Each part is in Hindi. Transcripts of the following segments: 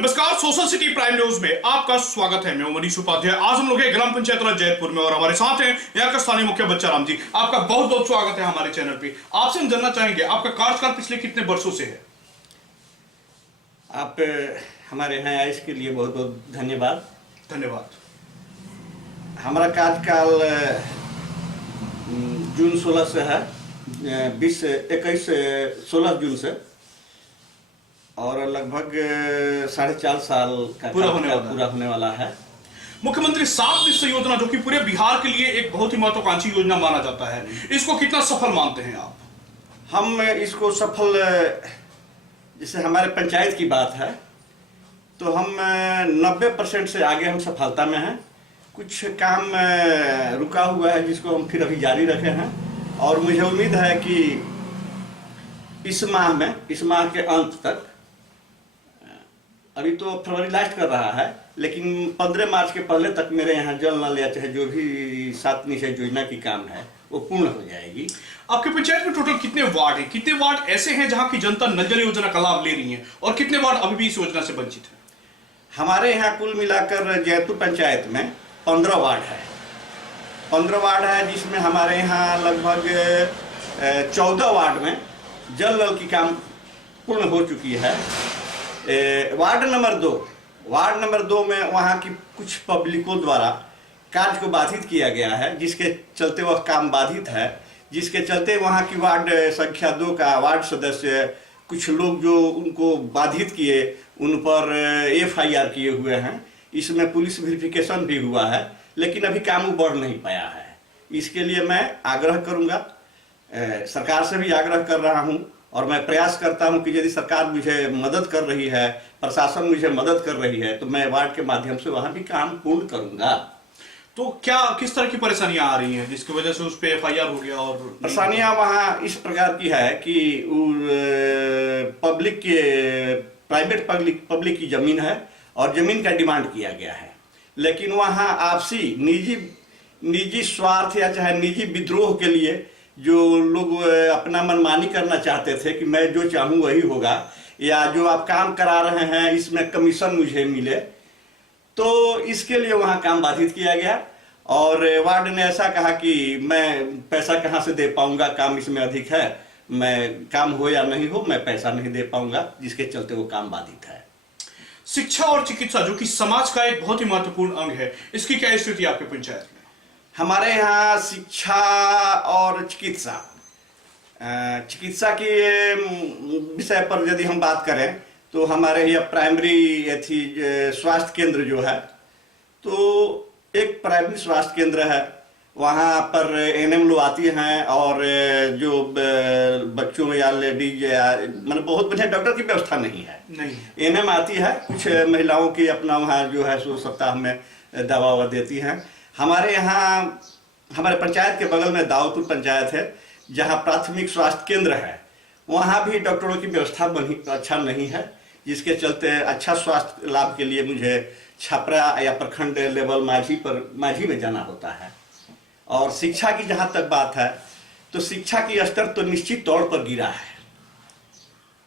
नमस्कार, सोशल सिटी प्राइम न्यूज में आपका स्वागत है। मैं मनीष उपाध्याय। आज हम लोग हैं ग्राम पंचायत राज जैतपुर में और हमारे साथ हैं यहाँ का स्थानीय मुखिया बच्चाराम जी। आपका बहुत बहुत स्वागत है हमारे चैनल पे। आपसे हम जानना चाहेंगे आपका कार्यकाल पिछले कितने वर्षों से है? आप हमारे यहाँ आए इसके लिए बहुत बहुत धन्यवाद। धन्यवाद। हमारा कार्यकाल जून 16 से है, 16 जून से, और लगभग 4.5 साल का पूरा होने वाला है। मुख्यमंत्री 7 निश्चय योजना, जो कि पूरे बिहार के लिए एक बहुत ही महत्वाकांक्षी योजना माना जाता है, इसको कितना सफल मानते हैं आप? हम इसको सफल, जैसे हमारे पंचायत की बात है तो हम 90% से आगे हम सफलता में हैं। कुछ काम रुका हुआ है जिसको हम फिर अभी जारी रखे हैं, और मुझे उम्मीद है कि इस माह के अंत तक, अभी तो फरवरी लास्ट कर रहा है, लेकिन 15 मार्च के पहले तक मेरे यहाँ जल नल या चाहे जो भी 7 निश्चय योजना की काम है वो पूर्ण हो जाएगी। आपके पंचायत में टोटल कितने वार्ड हैं? कितने वार्ड ऐसे हैं जहां की जनता नल जल योजना का लाभ ले रही है, और कितने वार्ड अभी भी इस योजना से वंचित है? हमारे यहाँ कुल मिलाकर जैतपुर पंचायत में 15 वार्ड है। 15 वार्ड है, जिसमें हमारे यहाँ लगभग 14 वार्ड में जल नल की काम पूर्ण हो चुकी है। वार्ड नंबर 2 में वहाँ की कुछ पब्लिकों द्वारा कार्य को बाधित किया गया है, जिसके चलते वह काम बाधित है, जिसके चलते वहाँ की वार्ड संख्या 2 का वार्ड सदस्य, कुछ लोग जो उनको बाधित किए उन पर FIR किए हुए हैं। इसमें पुलिस वेरिफिकेशन भी हुआ है, लेकिन अभी काम बढ़ नहीं पाया है। इसके लिए मैं आग्रह करूँगा, सरकार से भी आग्रह कर रहा हूँ, और मैं प्रयास करता हूं कि यदि सरकार मुझे मदद कर रही है, प्रशासन मुझे मदद कर रही है, तो मैं वार्ड के माध्यम से वहां भी काम पूर्ण करूंगा। तो क्या किस तरह की परेशानियां आ रही हैं जिसकी वजह से उस पे FIR हो गया? और परेशानियां वहां इस प्रकार की है कि प्राइवेट पब्लिक की जमीन है और जमीन का डिमांड किया गया है, लेकिन वहां आपसी निजी स्वार्थ या चाहे निजी विद्रोह के लिए जो लोग अपना मनमानी करना चाहते थे कि मैं जो चाहूँ वही होगा, या जो आप काम करा रहे हैं इसमें कमीशन मुझे मिले, तो इसके लिए वहाँ काम बाधित किया गया। और वार्ड ने ऐसा कहा कि मैं पैसा कहाँ से दे पाऊंगा, काम इसमें अधिक है, मैं काम हो या नहीं हो मैं पैसा नहीं दे पाऊंगा, जिसके चलते वो काम बाधित है। शिक्षा और चिकित्सा, जो कि समाज का एक बहुत ही महत्वपूर्ण अंग है, इसकी क्या स्थिति आपके पंचायत में? हमारे यहाँ शिक्षा और चिकित्सा के विषय पर यदि हम बात करें तो हमारे यहाँ प्राइमरी स्वास्थ्य केंद्र जो है, तो एक प्राइमरी स्वास्थ्य केंद्र है, वहाँ पर NM लोग आती हैं, और जो बच्चों या लेडीज या मतलब बहुत बढ़िया डॉक्टर की व्यवस्था नहीं है। NM आती है, कुछ महिलाओं की अपना वहाँ जो है सो सप्ताह में दवा ववा देती हैं। हमारे यहाँ हमारे पंचायत के बगल में दाऊदपुर पंचायत है, जहाँ प्राथमिक स्वास्थ्य केंद्र है, वहाँ भी डॉक्टरों की व्यवस्था अच्छा नहीं है, जिसके चलते अच्छा स्वास्थ्य लाभ के लिए मुझे छपरा या प्रखंड लेवल माझी में जाना होता है। और शिक्षा की जहाँ तक बात है, तो शिक्षा की स्तर तो निश्चित तौर पर गिरा है।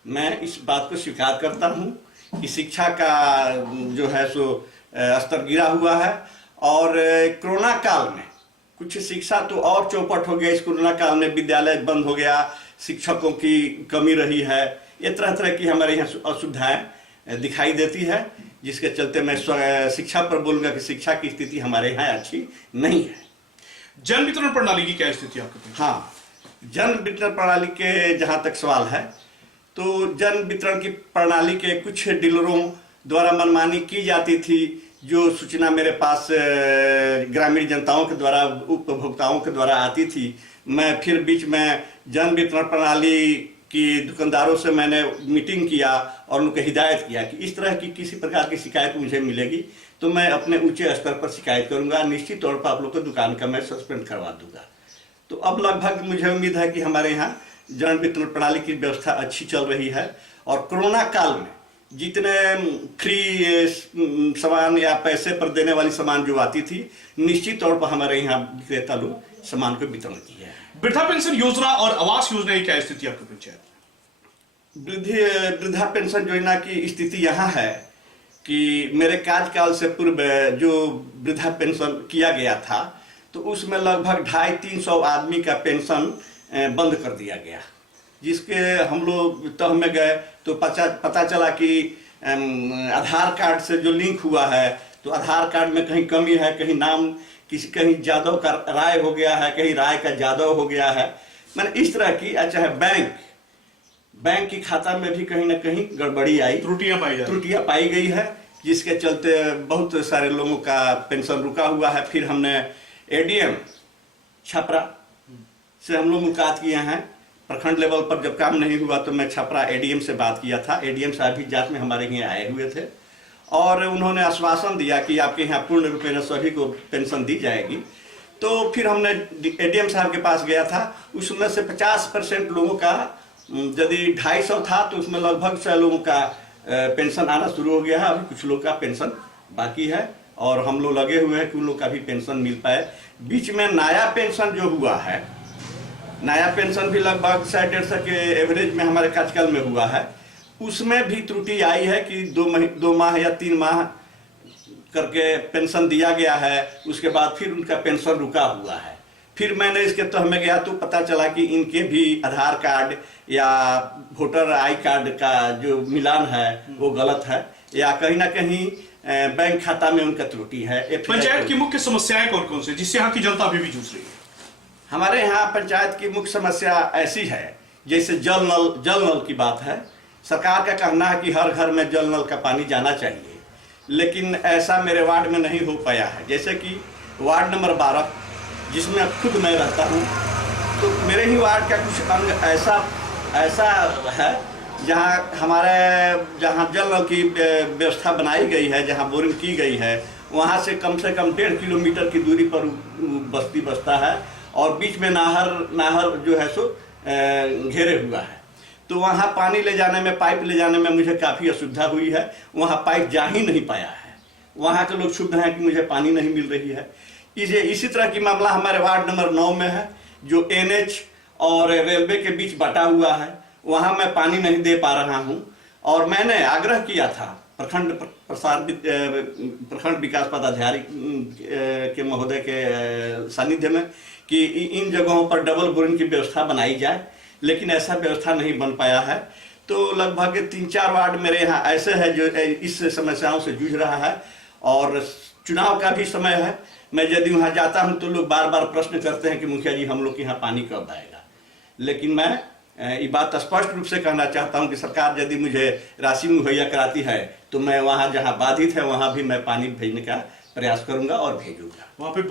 मैं इस बात को स्वीकार करता हूँ कि शिक्षा का जो है सो स्तर गिरा हुआ है, और कोरोना काल में कुछ शिक्षा तो और चौपट हो गया। इस कोरोना काल में विद्यालय बंद हो गया, शिक्षकों की कमी रही है, ये तरह की हमारे यहाँ असुविधाएं दिखाई देती है, जिसके चलते मैं शिक्षा पर बोलूँगा कि शिक्षा की स्थिति हमारे यहाँ अच्छी नहीं है। जन वितरण प्रणाली की क्या स्थिति है आपके? हाँ, जन वितरण प्रणाली के जहाँ तक सवाल है, तो जन वितरण की प्रणाली के कुछ डीलरों द्वारा मनमानी की जाती थी, जो सूचना मेरे पास ग्रामीण जनताओं के द्वारा, उपभोक्ताओं के द्वारा आती थी। मैं फिर बीच में जन वितरण प्रणाली की दुकानदारों से मैंने मीटिंग किया और उनको हिदायत किया कि इस तरह की किसी प्रकार की शिकायत मुझे मिलेगी तो मैं अपने ऊंचे स्तर पर शिकायत करूंगा, निश्चित तौर पर आप लोग को दुकान का मैं सस्पेंड करवा दूंगा। तो अब लगभग मुझे उम्मीद है कि हमारे यहाँ जन वितरण प्रणाली की व्यवस्था अच्छी चल रही है, और कोरोना काल में जितने फ्री सामान या पैसे पर देने वाली सामान जो आती थी, निश्चित तौर पर हमारे यहाँ विक्रेता लोग सामान को वितरण किया है। वृद्धा पेंशन योजना और आवास योजना की क्या स्थिति आपके पंचायत? वृद्धा पेंशन योजना की स्थिति यहाँ है कि मेरे कार्यकाल से पूर्व जो वृद्धा पेंशन किया गया था तो उसमें लगभग 250-300 आदमी का पेंशन बंद कर दिया गया, जिसके हम लोग तह में गए तो पता चला कि आधार कार्ड से जो लिंक हुआ है तो आधार कार्ड में कहीं कमी है, कहीं नाम कहीं यादव का राय हो गया है, कहीं राय का यादव हो गया है। मैंने इस तरह की चाहे बैंक की खाता में भी कहीं ना कहीं गड़बड़ी आई, त्रुटियां पाई गई है, जिसके चलते बहुत सारे लोगों का पेंशन रुका हुआ है। फिर हमने एडीएम छपरा से हम लोग मुलाकात किए हैं। प्रखंड लेवल पर जब काम नहीं हुआ तो मैं छपरा एडीएम से बात किया था। एडीएम साहब भी जांच में हमारे यहाँ आए हुए थे और उन्होंने आश्वासन दिया कि आपके यहाँ पूर्ण रूप में सभी को पेंशन दी जाएगी। तो फिर हमने एडीएम साहब के पास गया था, उसमें से 50% लोगों का, यदि 250 था तो उसमें लगभग 100 लोगों का पेंशन आना शुरू हो गया है। अभी कुछ लोग का पेंशन बाकी है और हम लोग लगे हुए हैं कि उन लोग का भी पेंशन मिल पाए। बीच में नया पेंशन जो हुआ है, नया पेंशन भी लगभग 100-150 के एवरेज में हमारे कार्यकाल में हुआ है। उसमें भी त्रुटि आई है कि 2 माह या 3 माह करके पेंशन दिया गया है, उसके बाद फिर उनका पेंशन रुका हुआ है। फिर मैंने इसके तह में गया तो पता चला कि इनके भी आधार कार्ड या वोटर आई कार्ड का जो मिलान है वो गलत है, या कहीं ना कहीं बैंक खाता में उनका त्रुटि है। पंचायत की मुख्य समस्याएं कौन कौन सी जिससे यहाँ की जनता अभी भी जूझ रही है? हमारे यहाँ पंचायत की मुख्य समस्या ऐसी है, जैसे जल नल की बात है। सरकार का कहना है कि हर घर में जल नल का पानी जाना चाहिए, लेकिन ऐसा मेरे वार्ड में नहीं हो पाया है। जैसे कि वार्ड नंबर 12 जिसमें खुद मैं रहता हूँ, तो मेरे ही वार्ड का कुछ अंग ऐसा है जहाँ जल नल की व्यवस्था बनाई गई है, जहाँ बोरिंग की गई है, वहाँ से कम 1.5 किलोमीटर की दूरी पर बस्ती बसता है और बीच में नाहर जो है सो घेरे हुआ है। तो वहाँ पानी ले जाने में, पाइप ले जाने में मुझे काफ़ी असुविधा हुई है। वहाँ पाइप जा ही नहीं पाया है। वहाँ के लोग क्षुब्ध हैं कि मुझे पानी नहीं मिल रही है। इसी तरह की मामला हमारे वार्ड नंबर 9 में है, जो NH और रेलवे के बीच बटा हुआ है। वहाँ मैं पानी नहीं दे पा रहा हूँ और मैंने आग्रह किया था प्रखंड विकास पदाधिकारी के महोदय के सानिध्य में कि इन जगहों पर डबल बोरिंग की व्यवस्था बनाई जाए, लेकिन ऐसा व्यवस्था नहीं बन पाया है। तो लगभग 3-4 वार्ड मेरे यहाँ ऐसे हैं जो इस समस्याओं से जूझ रहा है और चुनाव का भी समय है। मैं यदि वहाँ जाता हूँ तो लोग बार बार प्रश्न करते हैं कि मुखिया जी हम लोग के यहाँ पानी कब आएगा। लेकिन मैं ये बात स्पष्ट रूप से कहना चाहता हूँ कि सरकार यदि मुझे राशि मुहैया कराती है तो मैं वहाँ जहाँ बाधित है वहाँ भी मैं पानी भेजने का प्रयास करूँगा और भेजूँगा। वहाँ पे